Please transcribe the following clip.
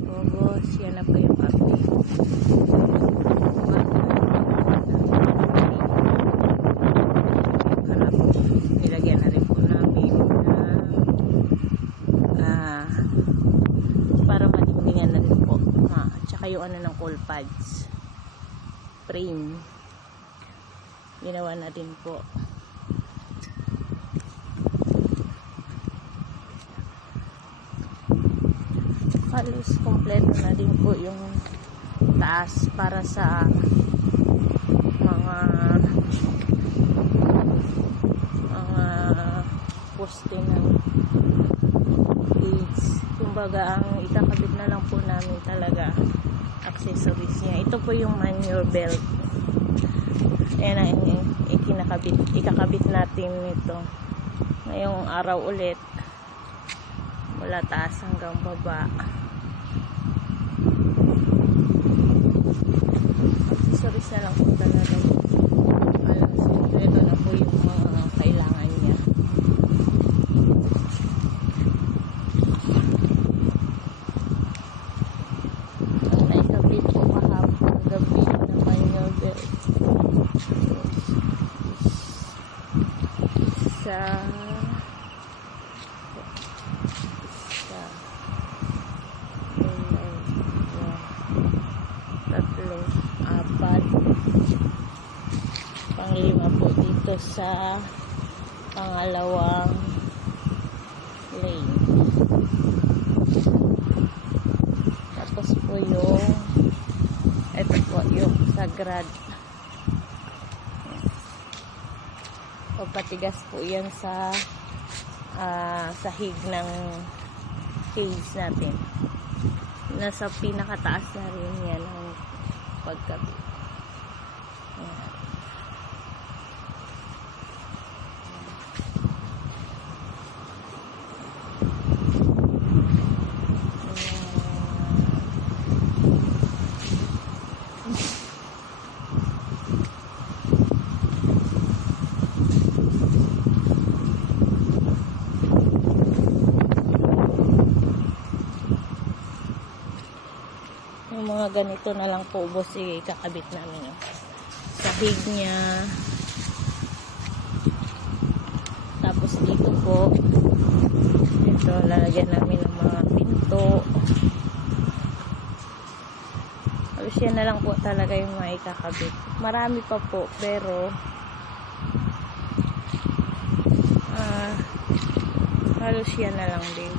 Boss, yan na po yung update. Nilagyan na rin po namin para madingdingan na rin po. Tsaka yung ano ng coal pads frame ginawa na din po. Halos kompleto na din po yung taas para sa mga poste ng gates. Kumbaga ang ikakabit na lang po namin talaga accessories niya. Ito po yung manure belt. Ayan ang ikakabit natin nito ngayong araw ulit mula taas hanggang baba. Accessories na lang po talaga. Alam mo, ito na po yung mga kailangan niya. Ang naikabit po kahapon gabi naman yung belt. Tatlo, apat, panglima po dito sa pangalawang lane. Tapos po yung ito po yung sagrad. Papatigas po yan sa sahig ng cage natin. Nasa pinakataas na rin yan ang pagkabit. Ayan. Yung mga ganito na lang po boss ikakabit namin. Sahig niya. Tapos dito po ito lalagyan namin ng mga pinto. Halos yan na lang po talaga yung mga ikakabit. Marami pa po pero halos yan na lang din.